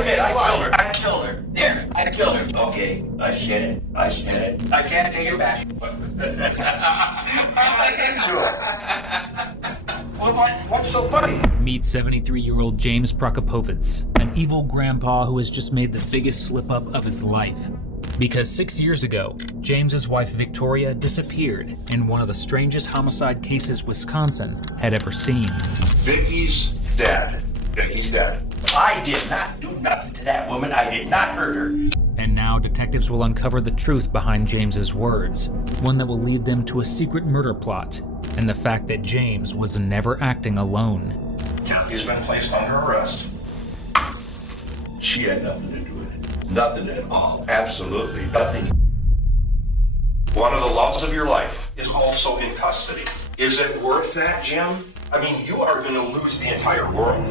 admit, I killed her. I killed her. There, I killed her. Okay, I said it. I said it. I can't take it back. What's so funny? Meet 73-year-old James Prokopovitz, an evil grandpa who has just made the biggest slip-up of his life. Because 6 years ago, James's wife Victoria disappeared in one of the strangest homicide cases Wisconsin had ever seen. Vicki's dead. Vicki's dead. I did not do nothing to that woman. I did not hurt her. And now detectives will uncover the truth behind James's words, one that will lead them to a secret murder plot, and the fact that James was never acting alone. He's been placed under arrest. She had nothing to do with it. Nothing at all. Absolutely. Nothing. One of the loves of your life is also in custody. Is it worth that, Jim? I mean, you are going to lose the entire world.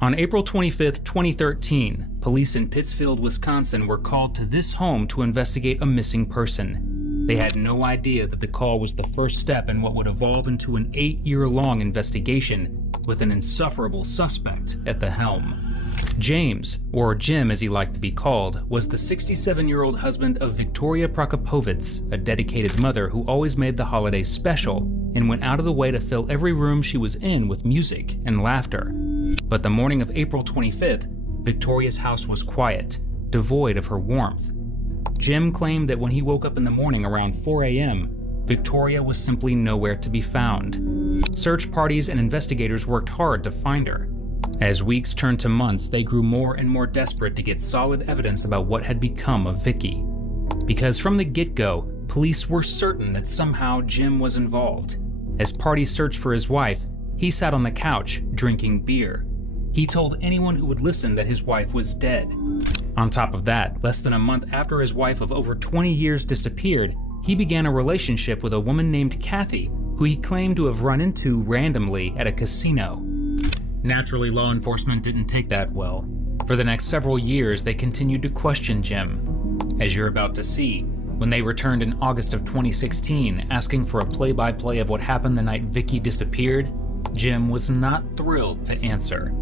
On April 25th, 2013, police in Pittsfield, Wisconsin were called to this home to investigate a missing person. They had no idea that the call was the first step in what would evolve into an 8-year-long investigation with an insufferable suspect at the helm. James, or Jim as he liked to be called, was the 67-year-old husband of Victoria Prokopovitz, a dedicated mother who always made the holidays special and went out of the way to fill every room she was in with music and laughter. But the morning of April 25th, Victoria's house was quiet, devoid of her warmth. Jim claimed that when he woke up in the morning around 4 a.m., Victoria was simply nowhere to be found. Search parties and investigators worked hard to find her. As weeks turned to months, they grew more and more desperate to get solid evidence about what had become of Vicki. Because from the get-go, police were certain that somehow Jim was involved. As parties searched for his wife, he sat on the couch, drinking beer. He told anyone who would listen that his wife was dead. On top of that, less than a month after his wife of over 20 years disappeared, he began a relationship with a woman named Kathy, who he claimed to have run into randomly at a casino. Naturally, law enforcement didn't take that well. For the next several years, they continued to question Jim. As you're about to see, when they returned in August of 2016, asking for a play-by-play of what happened the night Vicki disappeared, Jim was not thrilled to answer.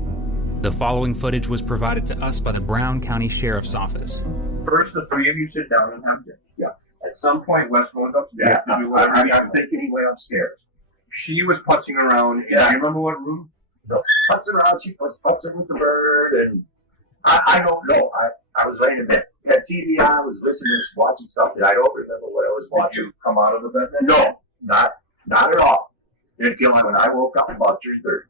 The following footage was provided to us by the Brown County Sheriff's Office. First, the three of you sit down and have dinner. Yeah. At some point, Wes goes upstairs to do whatever he I'm thinking he went upstairs. She was putzing around. Do you remember what room? No, putts around, she was putzing with the bird, and I don't know. I was laying in bed. Had TV on, I was listening, watching something. I don't remember what I was watching. Did you come out of the bed then? No, not at all. Until when I woke up about 3:30.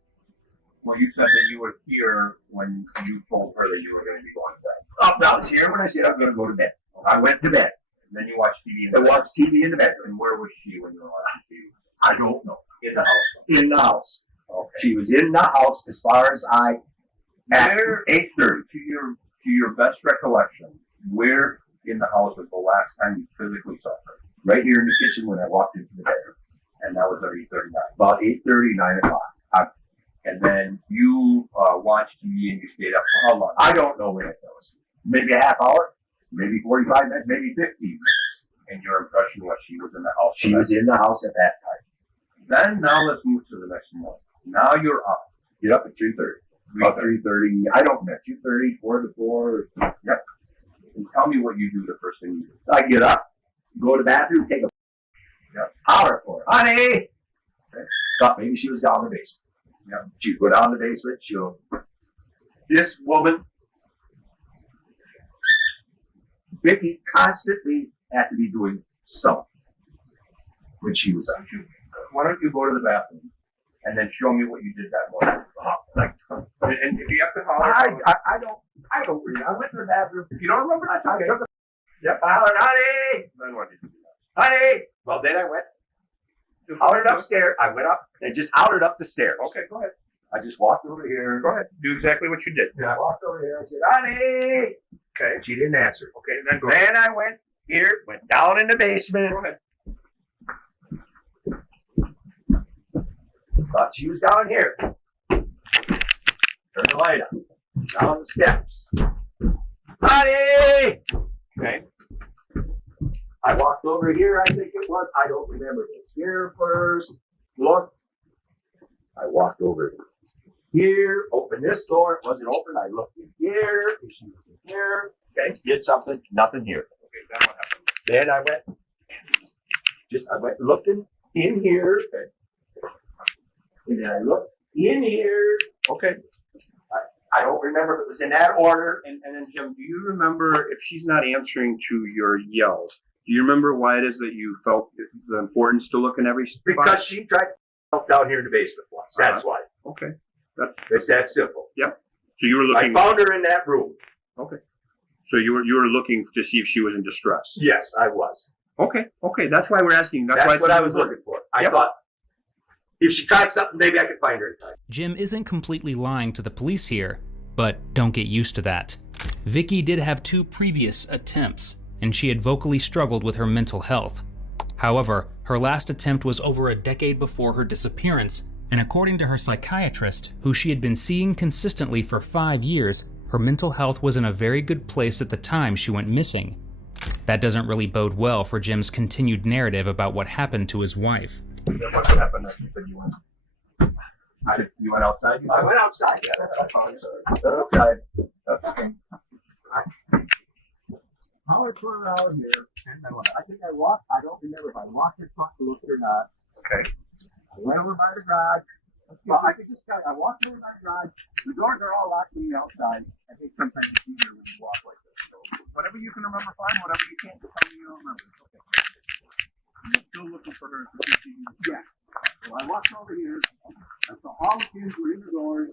Well, you said that you were here when you told her that you were going to be going to bed. I was here when I said I was going to go to bed. I went to bed. And then you watched TV in I the bed. watched TV in the bedroom. And where was she when you were watching TV? I don't know. In the house. In the house. Okay. She was in the house as far as at Where, 8:30. to your best recollection, where in the house was the last time you physically saw her? Right here in the kitchen when I walked into the bedroom. And that was at 8:39. About 8:30, 9 o'clock. And then you watched TV and you stayed up for how long? I don't know when it was. Maybe a half hour, maybe 45 minutes, maybe 50 minutes. And your impression was she was in the house. She was in the house at that time. Then now let's move to the next morning. Now you're up. Get up at 3:30. About 3:30. I don't know. 2:30, 4 to 4. Yep. And tell me what you do the first thing you do. I get up, go to the bathroom, take a holler for her. Honey! Okay. Thought maybe she was down in the basement. Yeah. She'd go down the basement. This woman, Vicki, constantly had to be doing something when she was up. Why don't you go to the bathroom and then show me what you did that morning? And if you have to holler, I don't really. I went to the bathroom. if you don't remember, that's okay. Yep, I hollered, honey! Then what did you do? Honey! Well, then I went, hollered upstairs. I went up and just hollered up the stairs. Okay, go ahead. I just walked over here. Go ahead. Do exactly what you did. I walked over here. I said, honey! Okay. She didn't answer. Okay, then go ahead. Then I went here, went down in the basement. Go ahead. Thought she was down here. Turn the light on. Down the steps. Honey! Okay. I walked over here, I think it was. I don't remember this. Here first. Look. I walked over here. here, open this door. It wasn't open. I looked in here. She was in here. Okay, did something. Nothing here. Okay, then what happened? Then I went looking in here. Okay. And then I looked in here. Okay. I don't remember if it was in that order. And then, Jim, do you remember if she's not answering to your yells? Do you remember why it is that you felt the importance to look in every spot? Because she tried to help down here in the basement once. That's why. Okay. It's that simple. Yep. So you were looking. I found her in that room. Okay. So you were looking to see if she was in distress. Yes, I was. Okay. That's why we're asking. That's why what I was looking for. I thought if she tried something, maybe I could find her in time. Jim isn't completely lying to the police here, but don't get used to that. Vicki did have 2 previous attempts, and she had vocally struggled with her mental health. However, her last attempt was over a decade before her disappearance, and according to her psychiatrist, who she had been seeing consistently for 5 years, her mental health was in a very good place at the time she went missing. That doesn't really bode well for Jim's continued narrative about what happened to his wife. What happened? You said you went. You went outside. I went outside. Yeah, that's fine. Outside. Okay. I was running out here, and I think I walked. I don't remember if I walked the truck to look or not. Okay. I went over by the garage. Well, I could just tell you, I walked over by the garage. The doors are all locked on the outside. I think sometimes it's easier when you walk like this. So whatever you can remember, fine. Whatever you can't, tell me you don't remember. Okay. You're still looking for her. Yeah. So I walked over here. I saw all the kids were in the doors.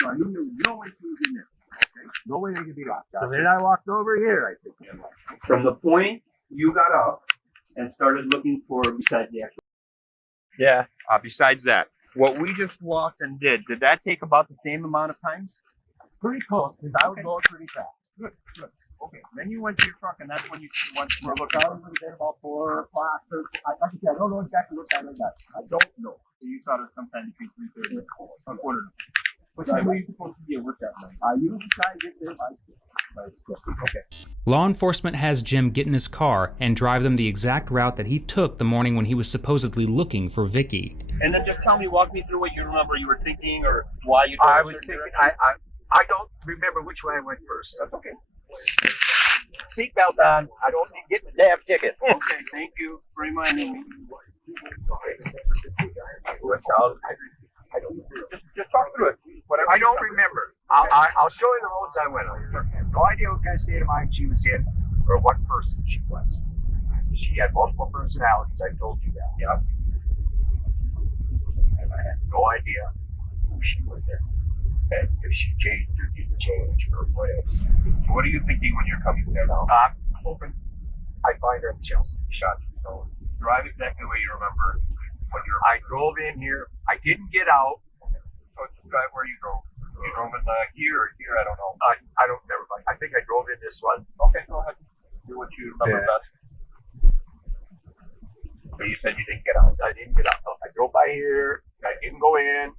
So I knew there was no way she was in there. Okay. No way they could be locked. So then I walked over here, I think. From the point you got up and started looking for besides the actual. Yeah. Besides that, what we just walked and did that take about the same amount of time? Pretty close, because I was going pretty fast. Good. Okay. Then you went to your truck, and that's when you went to look out. I was there about 4 o'clock. I don't know exactly what time I got. I don't know. So you thought it was sometime between 3:30 and 4:15. What time were you supposed to be at work that night? I usually try to get there by 6. Okay. Law enforcement has Jim get in his car and drive them the exact route that he took the morning when he was supposedly looking for Vicki. And then just walk me through what you remember you were thinking or why you I was thinking, I don't remember which way I went first. That's okay. Seatbelt on. I don't need to get the damn ticket. Okay, thank you for reminding me. Just talk through it. Whatever. I don't remember. I'll show you the roads I went on. I have no idea what kind of state of mind she was in or what person she was. She had multiple personalities. I told you that. Yeah. And I had no idea who she was there. And if she changed or didn't change or what else. What are you thinking when you're coming there now? I'm hoping I find her in Chelsea. Shot. So Drive exactly what you remember when you're. I drove in here. I didn't get out. So just drive where you drove. You drove in here or here, I don't know. I don't remember. I think I drove in this one. Okay, go ahead. Do what you remember best. So you said you didn't get out. I didn't get out. I drove by here. I didn't go in.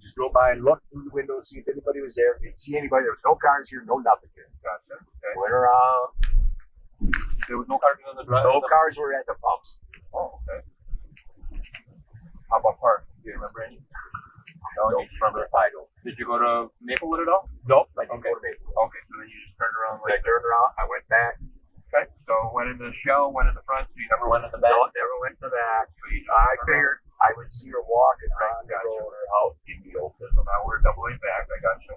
Just drove by and looked through the window to see if anybody was there. Didn't see anybody. There was no cars here. No nothing here. Gotcha. Okay. Went around. There was no cars on the drive? No cars were at the pumps. Oh, okay. How about park? Do you remember any? No, you remember. I don't. Did you go to Maplewood at all? Nope. I didn't go to Maplewood. Okay, so then you just turned around. I turned around. I went back. Okay, so went in the shell, went in the front, so you never went in the back? No, never went to the back. I figured I would see her walking around the road or out in the open. So now we're doubling back. I got you.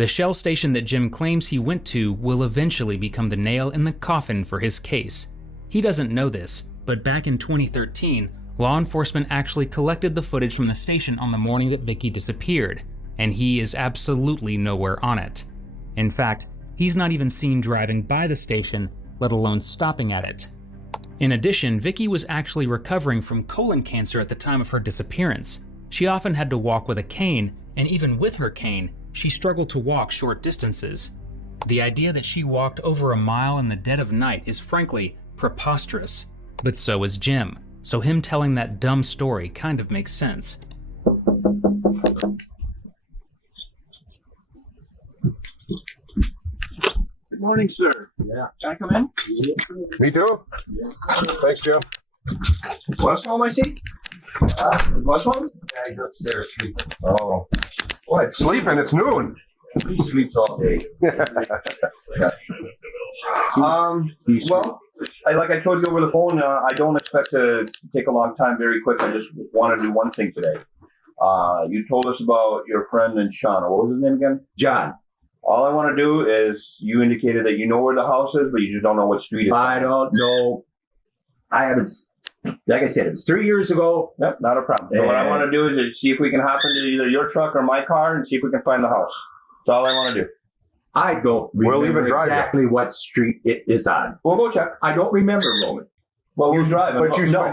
The Shell station that Jim claims he went to will eventually become the nail in the coffin for his case. He doesn't know this, but back in 2013, law enforcement actually collected the footage from the station on the morning that Vicki disappeared, and he is absolutely nowhere on it. In fact, he's not even seen driving by the station, let alone stopping at it. In addition, Vicki was actually recovering from colon cancer at the time of her disappearance. She often had to walk with a cane, and even with her cane, she struggled to walk short distances. The idea that she walked over a mile in the dead of night is frankly preposterous. But so is Jim, so him telling that dumb story kind of makes sense. Good morning, sir. Yeah. Can I come in? Me too. Thanks, Joe. What's home, I see? What's home? Yeah, guy's upstairs sleeping. Oh. What? Sleeping? It's noon. He sleeps all day. Well, like I told you over the phone, I don't expect to take a long time. Very quick. I just want to do one thing today. You told us about your friend in Shauna. What was his name again? John. All I want to do is you indicated that you know where the house is, but you just don't know what street it's I on. don't know. I haven't. Like I said, it was 3 years ago. Yep, not a problem. So what I want to do is see if we can hop into either your truck or my car and see if we can find the house. That's all I want to do. I don't remember exactly what street it is on. We'll go check. I don't remember, Roman. Well, who's driving?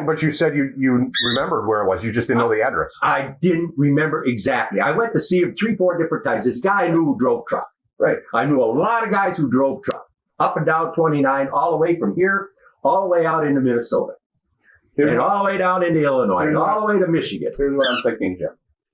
But you said you remembered where it was. You just didn't know the address. I didn't remember exactly. I went to see him 3-4 different times. This guy I knew who drove truck. Right. I knew a lot of guys who drove truck. Up and down 29, all the way from here, all the way out into Minnesota. And all the way down into Illinois, and all the way to Michigan. Here's what I'm thinking, Jim.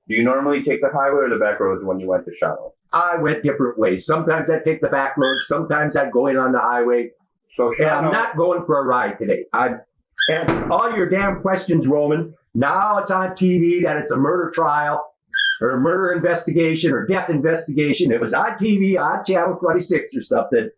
Do you normally take the highway or the back roads when you went to Shauna? I went different ways. Sometimes I'd take the back road. Sometimes I'd go in on the highway. So And I'm not going for a ride today. And all your damn questions, Roman, now it's on TV that it's a murder trial or a murder investigation or death investigation. It was on TV, on Channel 26 or something.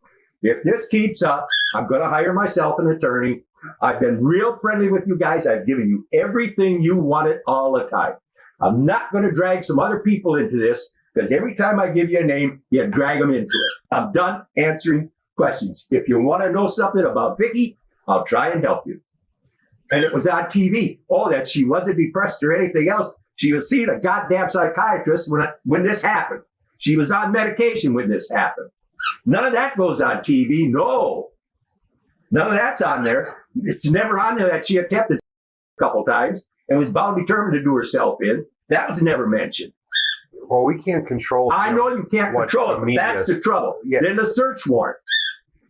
If this keeps up, I'm going to hire myself an attorney. I've been real friendly with you guys. I've given you everything you wanted all the time. I'm not going to drag some other people into this because every time I give you a name, you drag them into it. I'm done answering questions. If you want to know something about Vicki, I'll try and help you. And it was on TV. Oh, that she wasn't depressed or anything else. She was seeing a goddamn psychiatrist when this happened. She was on medication when this happened. None of that goes on TV. No. None of that's on there. It's never on there that she attempted a couple times and was bound determined to do herself in. That was never mentioned. Well, we can't control. I know you can't control it, but that's the trouble. Yeah. Then the search warrant.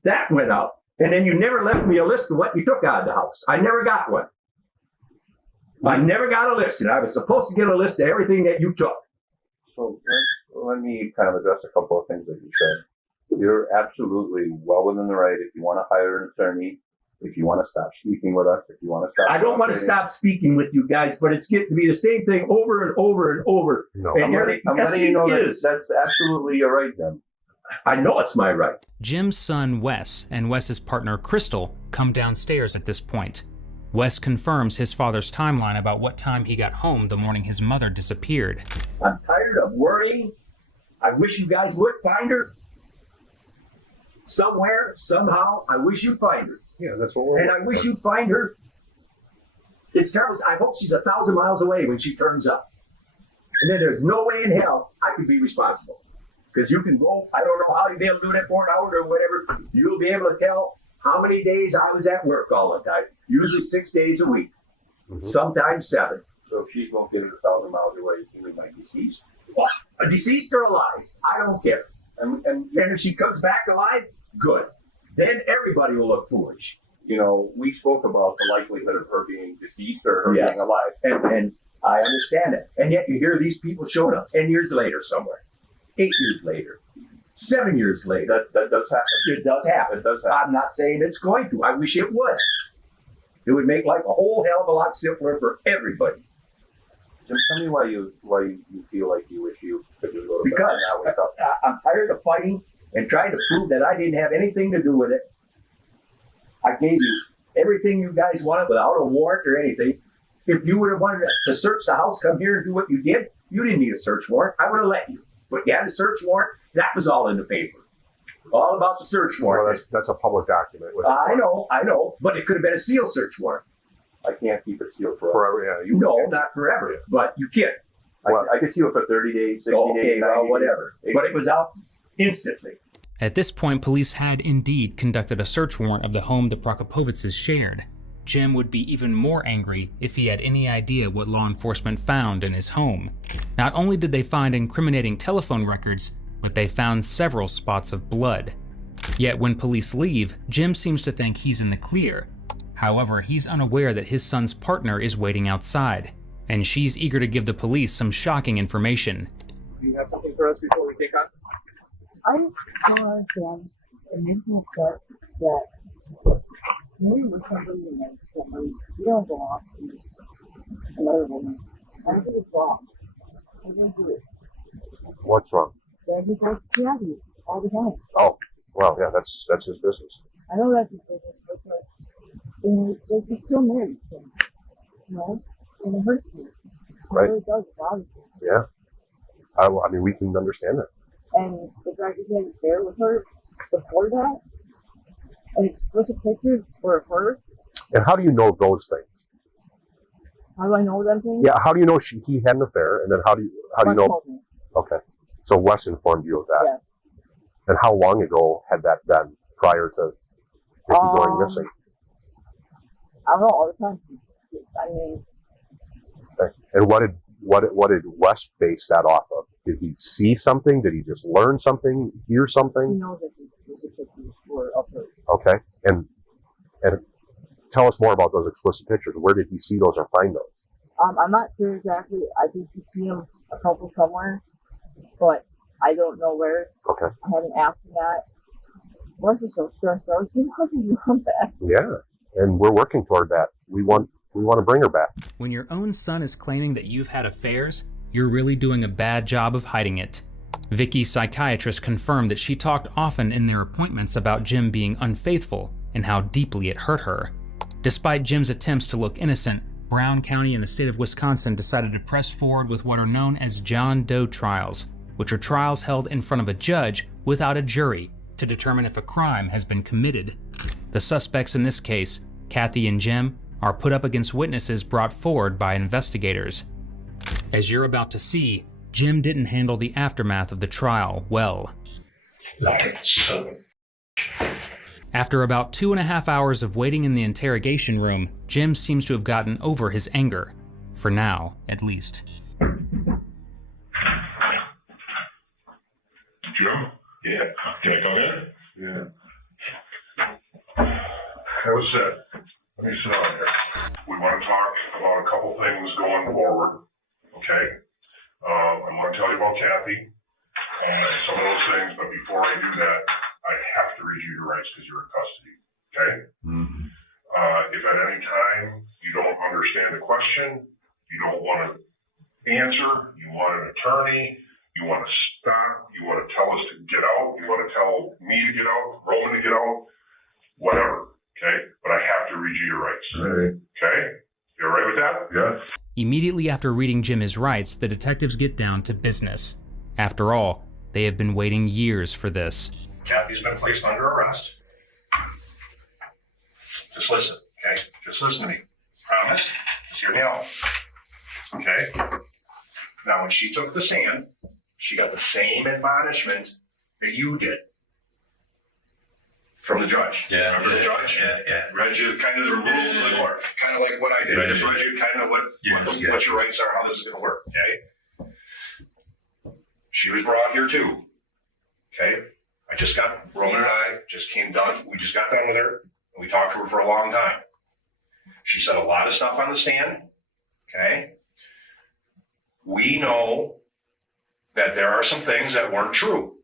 That went out. And then you never left me a list of what you took out of the house. I never got one. I never got a list. And I was supposed to get a list of everything that you took. So let me kind of address a couple of things that you said. You're absolutely well within the right if you want to hire an attorney, if you want to stop speaking with us, if you want to stop. I don't want to stop speaking with you guys, but it's getting to be the same thing over and over and over. No. And I'm letting you know that's absolutely your right, Jim. I know it's my right. Jim's son, Wes, and Wes's partner, Crystal, come downstairs at this point. Wes confirms his father's timeline about what time he got home the morning his mother disappeared. I'm tired of worrying. I wish you guys would find her. Somewhere, somehow, I wish you'd find her. Yeah, that's what we're. And I wish you'd find her. It's terrible. I hope she's 1,000 miles away when she turns up. And then there's no way in hell I could be responsible. Because you can go, I don't know how you'll be able to do that for an hour or whatever. You'll be able to tell how many days I was at work all the time. Usually 6 days a week. Mm-hmm. Sometimes 7. So if she's going to get it 1,000 miles away, she might be deceased. Well, a deceased or alive, I don't care. And if she comes back alive, good. Then everybody will look foolish. You know, we spoke about the likelihood of her being deceased or her being alive. And I understand it. And yet you hear these people showing up 10 years later somewhere. 8 years later. 7 years later. That does happen. It does happen. It does happen. I'm not saying it's going to. I wish it would. It would make life a whole hell of a lot simpler for everybody. Jim, tell me why you feel like you wish you could just go to bed Because and not wake up. I'm tired of fighting and trying to prove that I didn't have anything to do with it. I gave you everything you guys wanted without a warrant or anything. If you would have wanted to search the house, come here and do what you did, you didn't need a search warrant. I would have let you. But you had a search warrant. That was all in the paper. All about the search warrant. Well, that's a public document. I know. But it could have been a sealed search warrant. I can't keep it sealed forever. Yeah, No, not forever. But you can. I could seal it for 30 days, 60 days, 90 days. Whatever. But it was out instantly. At this point, police had indeed conducted a search warrant of the home the Prokopovitzes shared. Jim would be even more angry if he had any idea what law enforcement found in his home. Not only did they find incriminating telephone records, but they found several spots of blood. Yet when police leave, Jim seems to think he's in the clear. However, he's unaware that his son's partner is waiting outside, and she's eager to give the police some shocking information. Do you have something for us before we take off? I don't understand the mental set that when you look somebody and then somebody, you don't go off and just another woman I think it's wrong. I don't do it. What's wrong? That he goes to Kathy all the time. Oh, well, yeah, that's his business. I know that's his business, but like he's still married to him, you know? And it hurts me. Right. It really does, obviously. Yeah. I mean, we can understand that. And the fact that he had an affair with her before that, and explicit pictures were of her. And how do you know those things? How do I know them things? Yeah, how do you know he had an affair, and then how do you Wes know? told me. Okay, so Wes informed you of that. Yeah. And how long ago had that been prior to Vicki going missing? I don't know, all the time. I mean, Okay. And what did Wes base that off of? Did he see something? Did he just learn something? Hear he something? knows that the pictures were of her. Okay, and tell us more about those explicit pictures. Where did he see those or find those? I'm not sure exactly. I think you see him a couple somewhere, but I don't know where. Okay. I haven't asked him that. Wes is so stressed out. He doesn't want that. Yeah, and we're working toward that. We want to bring her back. When your own son is claiming that you've had affairs, you're really doing a bad job of hiding it. Vicki's psychiatrist confirmed that she talked often in their appointments about Jim being unfaithful and how deeply it hurt her. Despite Jim's attempts to look innocent, Brown County and the state of Wisconsin decided to press forward with what are known as John Doe trials, which are trials held in front of a judge without a jury to determine if a crime has been committed. The suspects in this case, Kathy and Jim, are put up against witnesses brought forward by investigators. As you're about to see, Jim didn't handle the aftermath of the trial well. After about 2.5 hours of waiting in the interrogation room, Jim seems to have gotten over his anger. For now, at least. Jim? Yeah. Can I come in? Yeah. That was it. Let me sit down here. We want to talk about a couple things going forward. Okay? I'm going to tell you about Kathy and some of those things, but before I do that, I have to read you your rights because you're in custody. Okay? Mm-hmm. If at any time you don't understand the question, you don't want to answer, you want an attorney, you want to stop, you want to tell us to get out, you want to tell me to get out, Roman to get out, whatever. Okay? But I have to read you your rights. Right. Okay? You all right with that? Yes. Immediately after reading Jim his rights, the detectives get down to business. After all, they have been waiting years for this. Kathy's been placed under arrest. Just listen, okay? Just listen to me. Promise? Just hear me out. Okay? Now, when she took the stand, she got the same admonishment that you did from the judge. Yeah. Remember the judge? Yeah. Read you kind of the rules of the court. Kind of like what I did. Right. Just read you kind of what your rights are, how this is going to work, okay? She was brought here too, okay? Roman and I just we just got done with her, and we talked to her for a long time. She said a lot of stuff on the stand, okay? We know that there are some things that weren't true.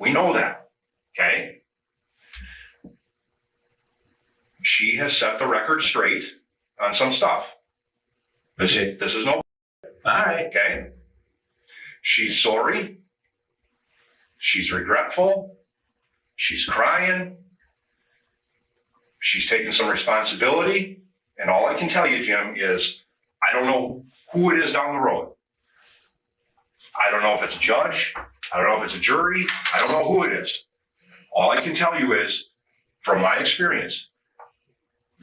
We know that, okay? She has set the record straight on some stuff. This is no. All right. Okay. She's sorry. She's regretful. She's crying. She's taking some responsibility. And all I can tell you, Jim, is I don't know who it is down the road. I don't know if it's a judge. I don't know if it's a jury. I don't know who it is. All I can tell you is, from my experience,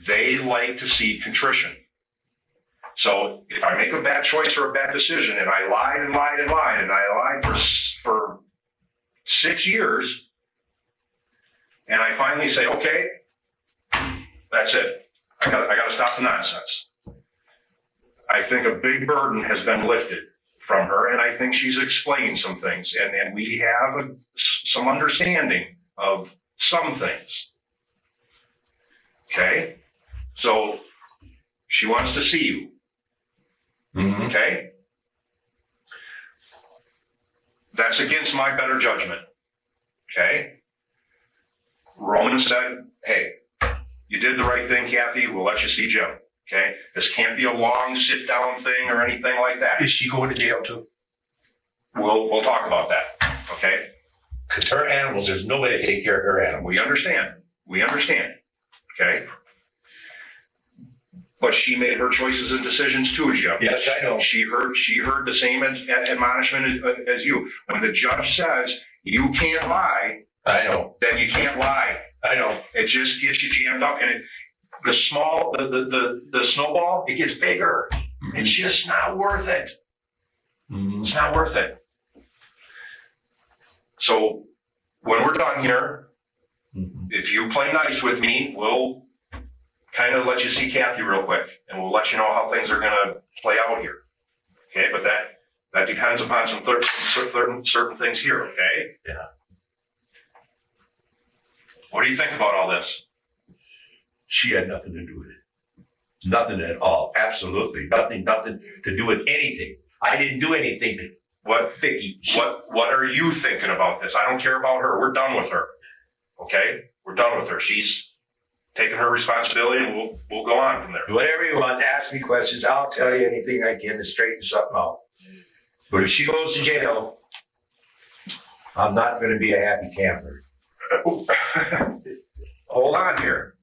they like to see contrition. So if I make a bad choice or a bad decision, and I lied and lied and lied, and I lied for 6 years, and I finally say, okay, that's it. I got to stop the nonsense. I think a big burden has been lifted from her, and I think she's explained some things, and we have some understanding of some things. Okay? So she wants to see you. Mm-hmm. Okay? That's against my better judgment. Okay? Roman said, hey, you did the right thing, Kathy. We'll let you see Jim. Okay? This can't be a long sit-down thing or anything like that. Is she going to jail too? We'll talk about that, okay? Because her animals, there's nobody to take care of her animals. We understand, okay? But she made her choices and decisions too, Jim. Yes, I know. She heard the same admonishment as you. When the judge says you can't lie, I know. then you can't lie. I know. It just gets you jammed up, and the snowball, it gets bigger. It's just not worth it. It's not worth it. So when we're done here, if you play nice with me, we'll kind of let you see Kathy real quick, and we'll let you know how things are going to play out here. Okay, but that depends upon some certain things here. Okay. Yeah. What do you think about all this? She had nothing to do with it. Nothing at all. Absolutely nothing to do with anything. I didn't do anything to Vicki. What are you thinking about this? I don't care about her. We're done with her. Okay? We're done with her. She's taken her responsibility, and we'll go on from there. Whatever you want to ask me questions, I'll tell you anything I can to straighten something out. But if she goes to jail, I'm not going to be a happy camper. Hold on here.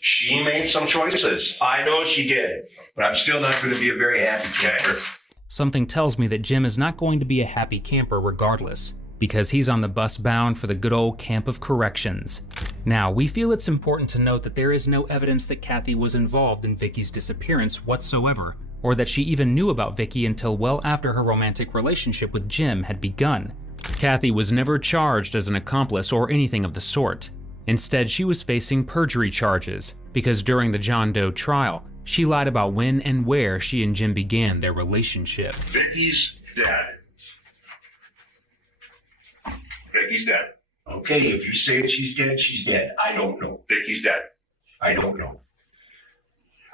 She made some choices. I know she did, but I'm still not going to be a very happy camper. Something tells me that Jim is not going to be a happy camper regardless, because he's on the bus bound for the good old camp of corrections. Now, we feel it's important to note that there is no evidence that Kathy was involved in Vicki's disappearance whatsoever, or that she even knew about Vicki until well after her romantic relationship with Jim had begun. Kathy was never charged as an accomplice or anything of the sort. Instead, she was facing perjury charges, because during the John Doe trial, she lied about when and where she and Jim began their relationship. Vicki's dead. Vicki's dead. Okay, if you say she's dead, she's dead. I don't know. Vicki's dead. I don't know.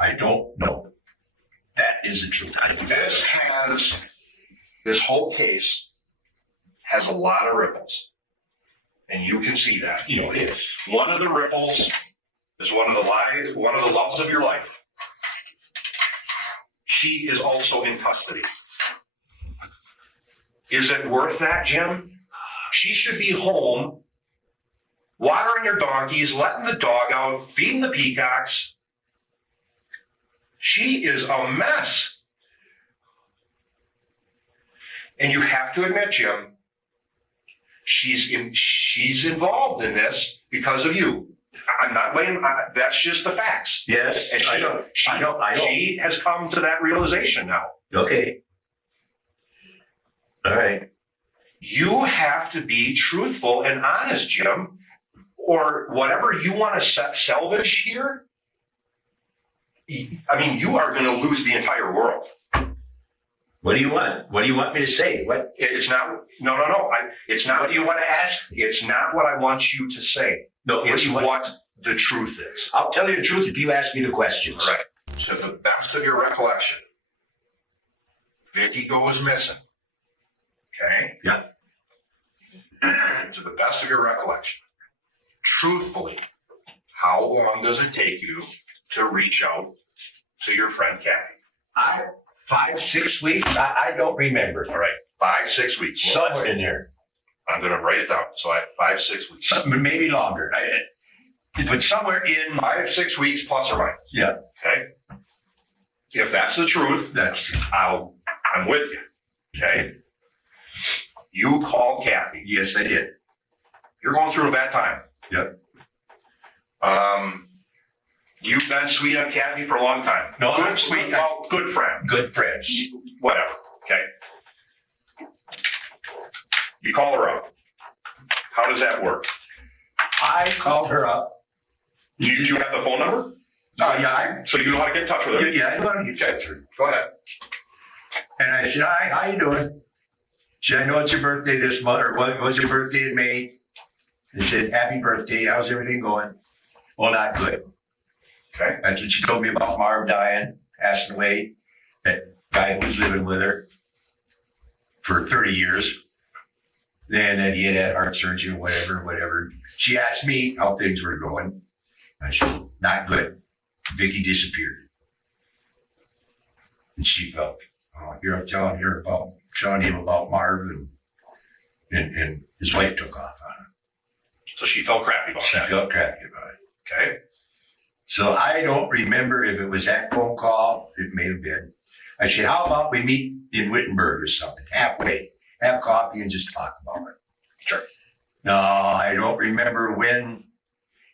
I don't know. That is the truth. This whole case has a lot of ripples. And you can see that. You know, it is. One of the ripples is one of the loves of your life. She is also in custody. Is it worth that, Jim? She should be home, watering her donkeys, letting the dog out, feeding the peacocks. She is a mess. And you have to admit, Jim, she's involved in this because of you. I'm not blaming. That's just the facts. Yes, and I know. She has come to that realization now. Okay. All right. You have to be truthful and honest, Jim, or whatever you want to salvage here. I mean, you are going to lose the entire world. What do you want? What do you want me to say? What? It's not. No. It's not what you want to ask. It's not what I want you to say. No. It's what the truth is. I'll tell you the truth if you ask me the questions. All right. To the best of your recollection, Vicki goes missing. Okay. Yeah. To the best of your recollection, truthfully, how long does it take you to reach out to your friend Kathy? 5-6 weeks? I don't remember. All right, 5-6 weeks. Somewhere in there. I'm going to write it down. So 5-6 weeks. Maybe longer. But somewhere in 5-6 weeks plus or minus. Yeah. Okay. If that's the truth, I'm with you. Okay. You called Kathy. Yes, I did. You're going through a bad time. Yep. You've been sweet on Kathy for a long time. No, good, I'm sweet. Well, good friend. Good friends. Whatever. Okay. You call her up. How does that work? I called her up. Do you have the phone number? Yeah. So you know how to get in touch with her? Yeah, I know how to get in touch with her. Go ahead. And I said, hi, how you doing? She said, I know it's your birthday this month, or what was your birthday in May? They said, happy birthday. How's everything going? Well, not good. Okay. That's what she told me about Marv dying, passing away. That guy who was living with her for 30 years. Then that he had heart surgery, whatever. She asked me how things were going. I said, not good. Vicki disappeared. And she felt, here I'm telling him about Marv, and his wife took off on him. So she felt crappy about that. She felt crappy about it. Okay. So I don't remember if it was that phone call. It may have been. I said, how about we meet in Wittenberg or something, halfway, have coffee and just talk about it. Sure. No, I don't remember when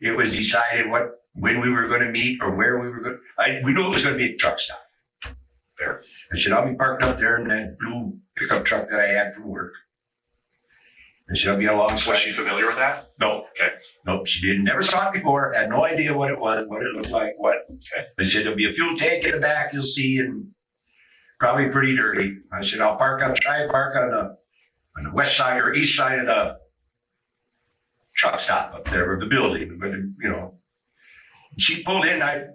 it was decided when we were going to meet or where we were going. We knew it was going to be a truck stop. Fair. I said, I'll be parked up there in that blue pickup truck that I had from work. I said, I'll be alongside. Was she familiar with that? No. Okay. Nope, she didn't. Never saw it before. Had no idea what it was, what it looked like, what. Okay. They said, there'll be a fuel tank in the back, you'll see, and probably pretty dirty. I said, I'll try to park on the west side or east side of the truck stop up there, or the building, but, you know. She pulled in, I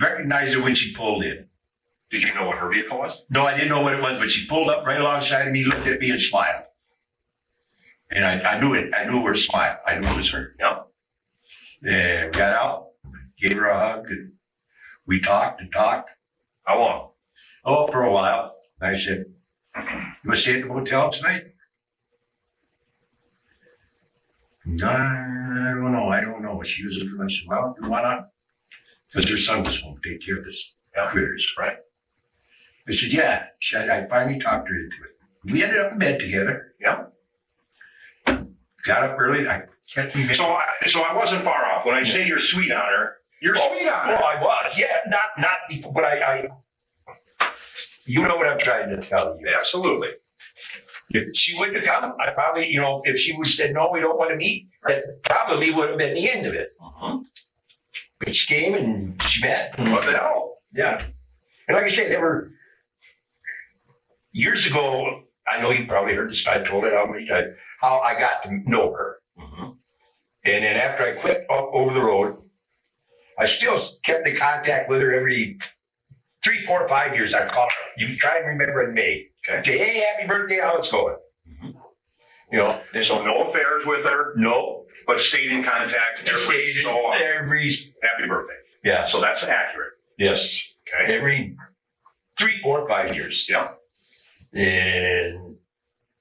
recognized her when she pulled in. Did you know what her vehicle was? No, I didn't know what it was, but she pulled up right alongside of me, looked at me and smiled. And I knew it. I knew her smile. I knew it was her. Yeah. And we got out, gave her a hug, and we talked and talked. How long? Oh, for a while. I said, you want to stay at the hotel tonight? I don't know. She was in. I said, well, you want to? Because her son was home to take care of this critters, right? I said, yeah. I finally talked her into it. We ended up in bed together. Yeah. Got up early. I kept me. So I wasn't far off. When I say you're sweet on her, you're sweet on her. Well, I was. Yeah, not people, but I. You know what I'm trying to tell you. Absolutely. If she wouldn't have come, I probably, if she would have said, no, we don't want to meet, that probably would have been the end of it. But she came and she met. What the hell? Yeah. And like I said, there were, years ago, I know you probably heard this, I told it how I got to know her. And then after I quit over the road, I still kept in contact with her every 3, 4, 5 years. I'd call her. You try and remember in May. Okay. Say, hey, happy birthday, how it's going? And so no affairs with her? No. But stayed in contact every so long. Happy birthday. Yeah. So that's accurate. Yes. Okay. Every 3, 4, 5 years. Yeah. And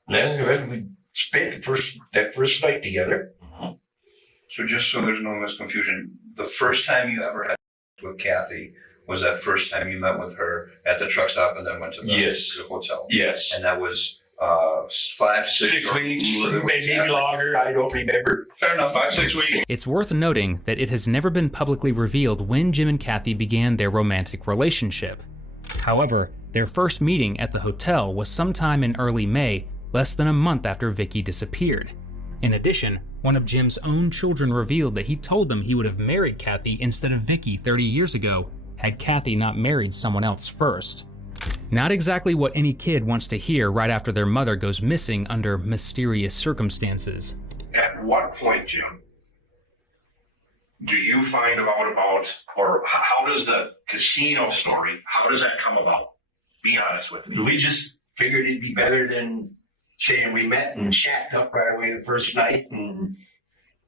then we spent that first night together. So just so there's no misconfusion, the first time you ever had with Kathy was that first time you met with her at the truck stop and then went to the hotel? Yes. And that was 5, 6 weeks, maybe longer. I don't remember. Fair enough, 5, 6 weeks. It's worth noting that it has never been publicly revealed when Jim and Kathy began their romantic relationship. However, their first meeting at the hotel was sometime in early May, less than a month after Vicki disappeared. In addition, one of Jim's own children revealed that he told them he would have married Kathy instead of Vicki 30 years ago, had Kathy not married someone else first. Not exactly what any kid wants to hear right after their mother goes missing under mysterious circumstances. At what point, Jim, do you find out about, or how does the casino story, how does that come about? Be honest with me. We just figured it'd be better than saying we met and shacked up right away the first night. And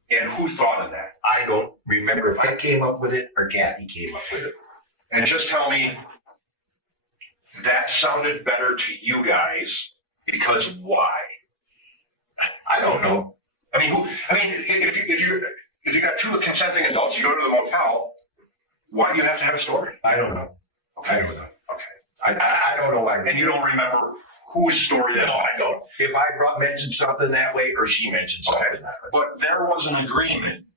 who thought of that? I don't remember if I came up with it or Kathy came up with it. And just tell me, that sounded better to you guys because why? I don't know. I mean, if you got 2 consenting adults, you go to the motel, why do you have to have a story? I don't know. Okay. I don't know. Okay. I don't know why. And you don't remember whose story that No, I don't. If I mentioned something that way or she mentioned something that way. But there was an agreement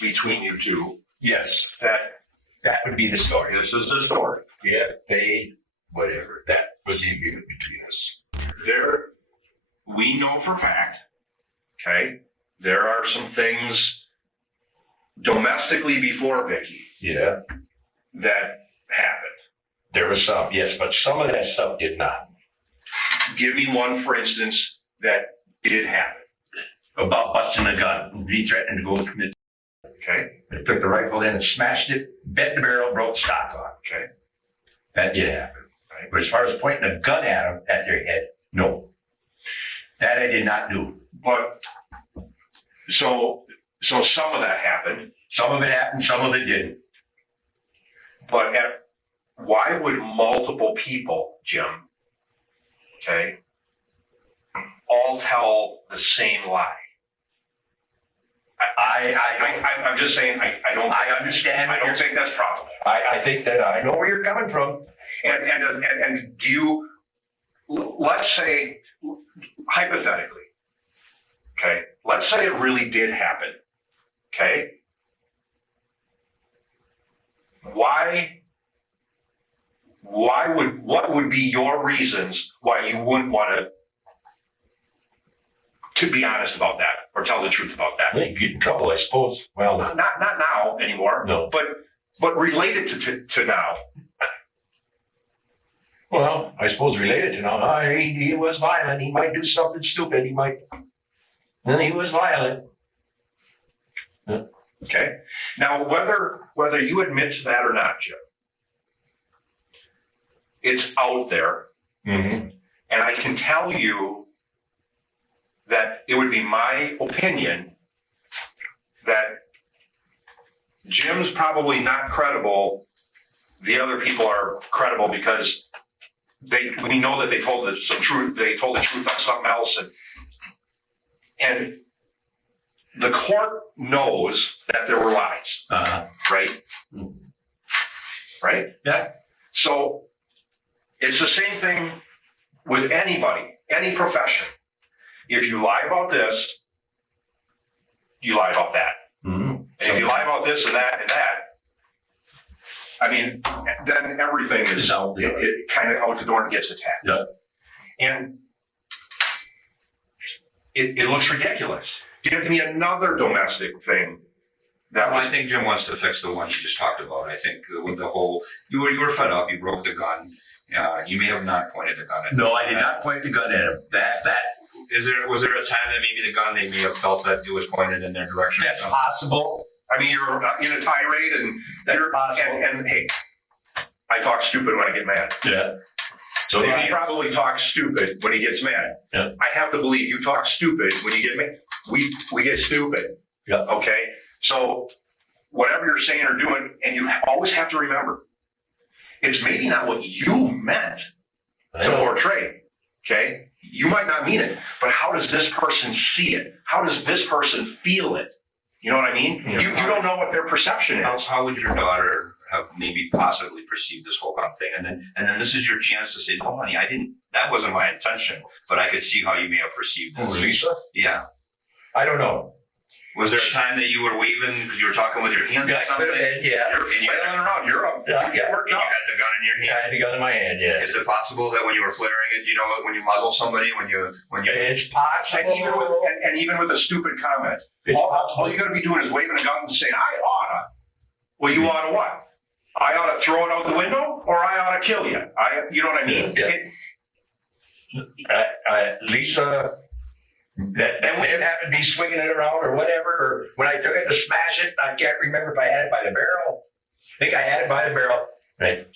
between you two. Yes. That would be the story. This is the story. Yeah, paid, whatever. That was the agreement between us. We know for fact, okay, there are some things domestically before Vicki that happened. There was some, yes, but some of that stuff did not. Give me one, for instance, that did happen. About busting a gun. He threatened to go commit. Okay. I took the rifle in and smashed it, bent the barrel, broke the stock on. Okay. That did happen. Right? But as far as pointing a gun at them, at their head, no. That I did not do. But, so some of that happened. Some of it happened, some of it didn't. But why would multiple people, Jim, okay, all tell the same lie? I'm just saying, I don't. I understand. I don't think that's probable. I think that I know where you're coming from. And do you, let's say, hypothetically, okay, let's say it really did happen, okay? What would be your reasons why you wouldn't want to be honest about that or tell the truth about that? You get in trouble, I suppose. Well, Not now anymore. No. But related to now. well, I suppose related to now. He was violent. He might do something stupid. He was violent. Okay. Now, whether you admit to that or not, Jim, it's out there, Mm-hmm. and I can tell you that it would be my opinion that Jim's probably not credible. The other people are credible because we know that they told us some truth. They told the truth on something else, and the court knows that there were lies, right? Right? Yeah. So it's the same thing with anybody, any profession. If you lie about this, you lie about that. Mm-hmm. And if you lie about this and that and that, I mean, then everything is it kind of out the door and gets attacked. Yeah. And it looks ridiculous. Give me another domestic thing. I think Jim wants to fix the one you just talked about. I think with the whole, you were fed up, you broke the gun. You may have not pointed the gun at him. No, I did not point the gun at him. Was there a time that maybe the gun, they may have felt that it was pointed in their direction? That's possible. I mean, you're in a tirade and hey, I talk stupid when I get mad. Yeah. So he probably talks stupid when he gets mad. Yeah. I have to believe you talk stupid when you get mad. We get stupid. Yeah. Okay. So whatever you're saying or doing, and you always have to remember, it's maybe not what you meant to portray. Okay. You might not mean it, but how does this person see it? How does this person feel it? You know what I mean? Yeah. You don't know what their perception is. How would your daughter have maybe possibly perceived this whole gun thing? And then this is your chance to say, "No, honey, that wasn't my intention, but I could see how you may have perceived this." Lisa? Yeah. I don't know. Was there a time that you were waving because you were talking with your hands or something? Yeah. And you Wailing around Europe. Yeah. you had the gun in your hand. I had the gun in my hand, yeah. Is it possible that when you were flaring it, when you muzzle somebody, when you It's possible. And even with a stupid comment, all you're going to be doing is waving a gun and saying, "I oughta." Well, you oughta what? I oughta throw it out the window, or I oughta kill you. You know what I mean? Yeah. Lisa, that may have happened to be swinging it around or whatever, or when I took it to smash it, I can't remember if I had it by the barrel. I think I had it by the barrel. I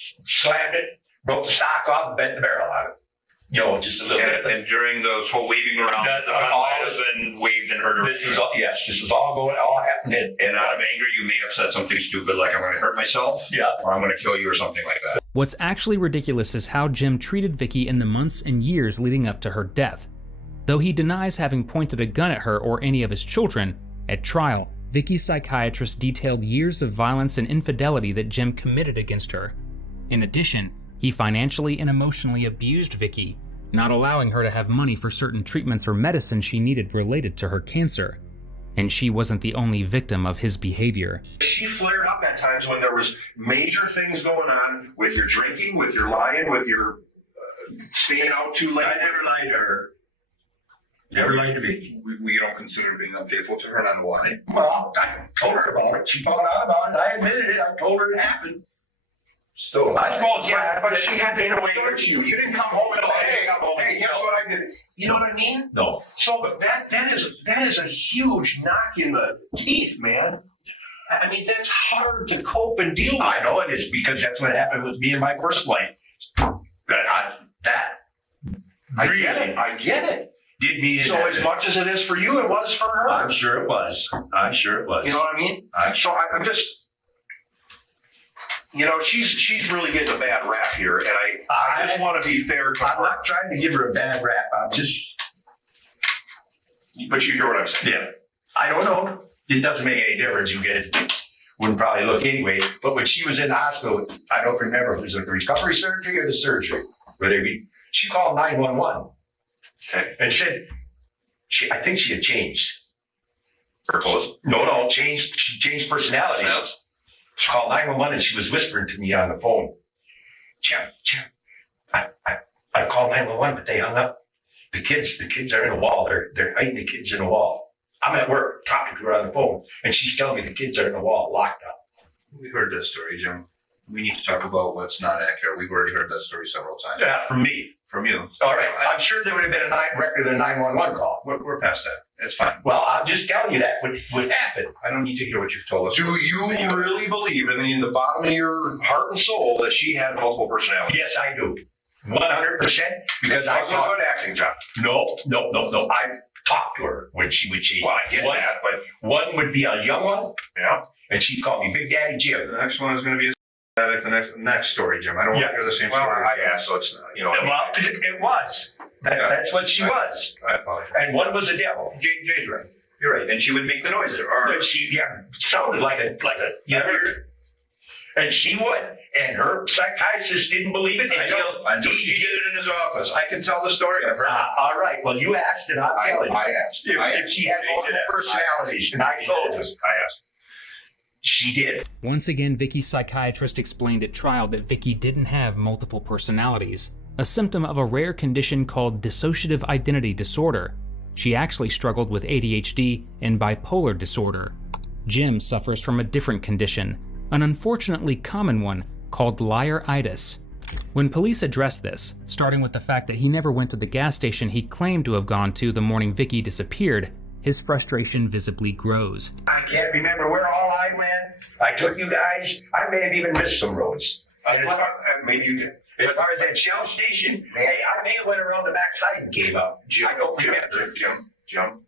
slammed it, broke the stock off, and bent the barrel out of it. Just a little bit. And during those whole waving around, the gun might have been waved in her direction. This is all happening. And out of anger, you may have said something stupid like, "I'm going to hurt myself," or "I'm going to kill you," or something like that. What's actually ridiculous is how Jim treated Vicki in the months and years leading up to her death. Though he denies having pointed a gun at her or any of his children, at trial, Vicki's psychiatrist detailed years of violence and infidelity that Jim committed against her. In addition, he financially and emotionally abused Vicki, not allowing her to have money for certain treatments or medicine she needed related to her cancer. And she wasn't the only victim of his behavior. She flared up at times when there was major things going on with your drinking, with your lying, with your staying out too late. I never lied to her. Never lied to me. We don't consider being unfaithful to her, none the why. Well, I told her about it. She found out about it. I admitted it. I told her it happened. Still, I suppose, yeah, but she had to explain it to you. You didn't come home and say, "Hey, guess what I did?" You know what I mean? No. So that is a huge knock in the teeth, man. I mean, that's hard to cope and deal with. I know it is, because that's what happened with me in my first life. I get it. Did me so as much as it is for you, it was for her. I'm sure it was. You know what I mean? So I'm just, you know, she's really getting a bad rap here, and I just want to be fair to I'm her. not trying to give her a bad rap. I'm just. But you hear what I'm saying? Yeah. I don't know. It doesn't make any difference. You guys wouldn't probably look anyway. But when she was in the hospital, I don't remember if it was the recovery surgery or the surgery. She called 911 and said, I think she had changed. Her clothes? No, she changed personalities. She called 911 and she was whispering to me on the phone. Jim, I called 911, but they hung up. The kids are in a wall. They're hiding the kids in a wall. I'm at work talking to her on the phone, and she's telling me the kids are in the wall, locked up. We've heard this story, Jim. We need to talk about what's not accurate. We've already heard that story several times. Yeah, from me. From you. All right. I'm sure there would have been a record of a 911 call. We're past that. It's fine. Well, I'm just telling you that would happen. I don't need to hear what you've told us. Do you really believe in the bottom of your heart and soul that she had multiple personalities? Yes, I do. 100%. Because I was a good acting job. No. I talked to her when she would change. Well, I get that, but one would be a young one. Yeah. And she'd call me Big Daddy Jim. The next one is going to be the next story, Jim. I don't want to hear the same story. I asked, so it's, you know. Well, it was. That's what she was. I apologize. And one was a devil. Jay's right. You're right. And she would make the noises. But she sounded like a you know. And she would. And her psychiatrist didn't believe it until she did it in his office. I can tell the story. I've heard it. All right. Well, you asked and I'll tell you. I asked. If she had multiple personalities, and I told her. I asked. She did. Once again, Vicki's psychiatrist explained at trial that Vicki didn't have multiple personalities, a symptom of a rare condition called dissociative identity disorder. She actually struggled with ADHD and bipolar disorder. Jim suffers from a different condition, an unfortunately common one called liar-itis. When police addressed this, starting with the fact that he never went to the gas station he claimed to have gone to the morning Vicki disappeared, his frustration visibly grows. I can't remember where all I went. I took you guys. I may have even missed some roads. Maybe you did. As far as that Shell station, hey, I may have went around the backside and came up. I don't remember. Jim.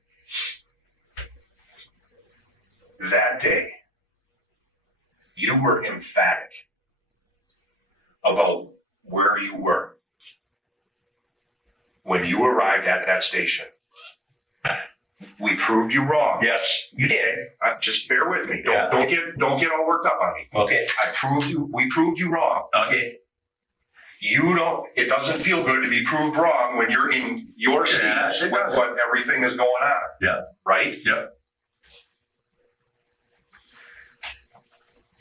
That day, you were emphatic about where you were when you arrived at that station. We proved you wrong. Yes, you did. Just bear with me. Don't get all worked up on me. Okay. We proved you wrong. Okay. It doesn't feel good to be proved wrong when you're in your seat with what everything is going on. Yeah. Right? Yeah.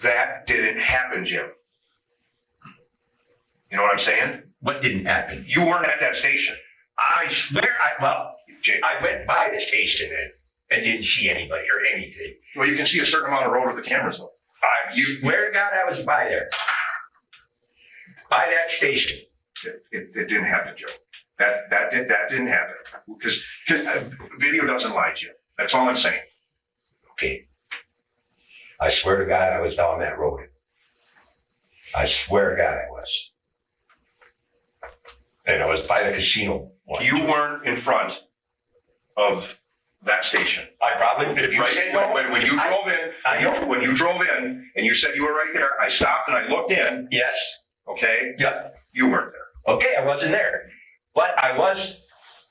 That didn't happen, Jim. You know what I'm saying? What didn't happen? You weren't at that station. I swear, I went by the station and didn't see anybody or anything. Well, you can see a certain amount of road with the cameras, though. You swear to God I was by there. By that station. It didn't happen, Joe. That didn't happen. Because video doesn't lie, Jim. That's all I'm saying. Okay. I swear to God I was down that road. I swear to God I was. And I was by the casino. You weren't in front of that station. I probably did. When you drove in, when you drove in and you said you were right there, I stopped and I looked in. Yes. Okay? Yeah. You weren't there. Okay, I wasn't there. But I was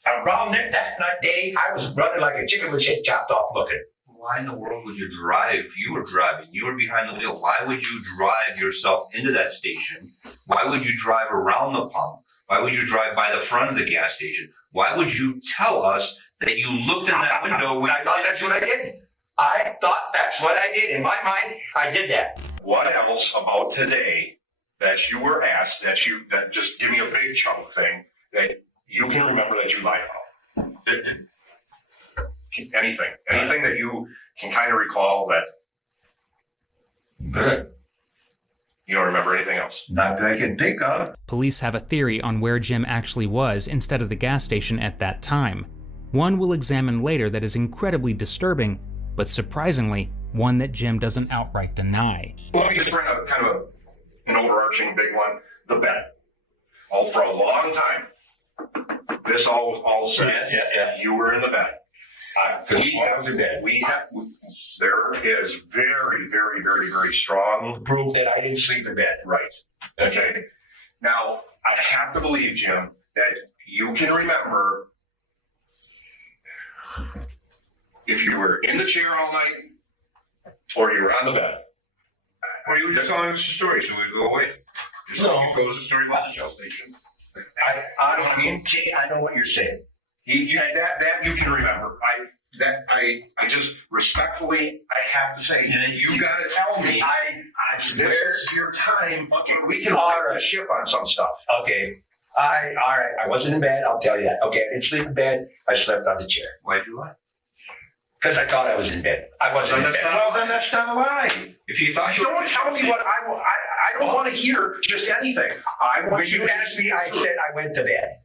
around there that day. I was running like a chicken with head chopped off looking. Why in the world would you drive? You were driving. You were behind the wheel. Why would you drive yourself into that station? Why would you drive around the pump? Why would you drive by the front of the gas station? Why would you tell us that you looked in that window? I thought that's what I did. I thought that's what I did. In my mind, I did that. What else about today that you were asked that just give me a big chunk thing that you can remember that you lied about? Anything that you can kind of recall that you don't remember anything else? Not that I can think of. Police have a theory on where Jim actually was instead of the gas station at that time. One we'll examine later that is incredibly disturbing, but surprisingly, one that Jim doesn't outright deny. Let me just bring up kind of an overarching big one, the bed. For a long time, this all said, you were in the bed. We have the bed. There is very, very, very, very strong Prove that I didn't sleep in bed. right. Okay. Now, I have to believe, Jim, that you can remember if you were in the chair all night or you were on the bed. Well, you were just telling us a story, so we go away. Just No. like you told us a story about the shell station. I know what you're saying. That you can remember. I just respectfully, I have to say, you got to tell me. Where's your time? Okay, we can fire a ship on some stuff. Okay. All right. I wasn't in bed. I'll tell you that. Okay. I didn't sleep in bed. I slept on the chair. Why'd you lie? Because I thought I was in bed. I wasn't in bed. Well, then that's not a lie. If you thought you Don't tell me what I don't want to hear just anything. When you asked me, I said I went to bed.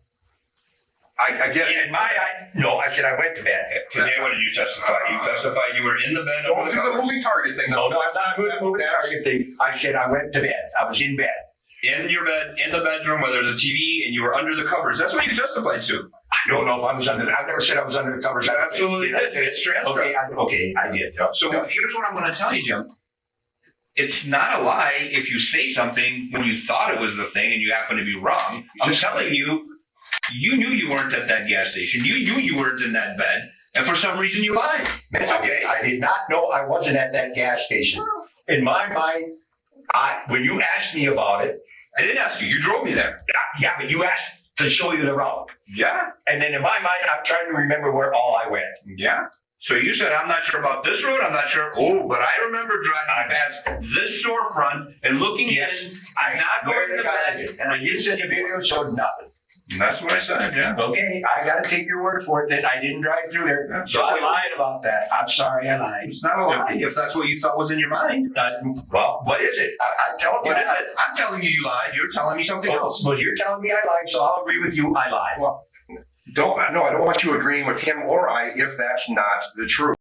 I get it. In my eye, no, I said I went to bed. Today, what did you testify? You testified you were in the bed. Don't do the moving target thing. No, I'm not doing the moving target thing. I said I went to bed. I was in bed. In your bed, in the bedroom where there's a TV, and you were under the covers. That's what you testified to. I don't know if I was under. I've never said I was under the covers. Absolutely, it's transcript. Okay, I did. So here's what I'm going to tell you, Jim. It's not a lie if you say something when you thought it was the thing and you happen to be wrong. I'm telling you, you knew you weren't at that gas station. You knew you weren't in that bed, and for some reason you lied. Okay, I did not know I wasn't at that gas station. In my mind, when you asked me about it, I didn't ask you. You drove me there. yeah, but you asked to show you the route. Yeah. And then in my mind, I'm trying to remember where all I went. Yeah. So you said, I'm not sure about this road. I'm not sure. Oh, but I remember driving past this storefront and looking in. I'm not going to the bed. And I didn't send you a video, showed nothing. And that's what I said, yeah. Okay, I got to take your word for it that I didn't drive through there. So I lied about that. I'm sorry, I lied. It's not a lie if that's what you thought was in your mind. Well, what is it? I'm telling you What is that. it? I'm telling you you lied. You're telling me something else. Well, you're telling me I lied, so I'll agree with you. I lied. Well, I don't want you agreeing with him or I if that's not the truth.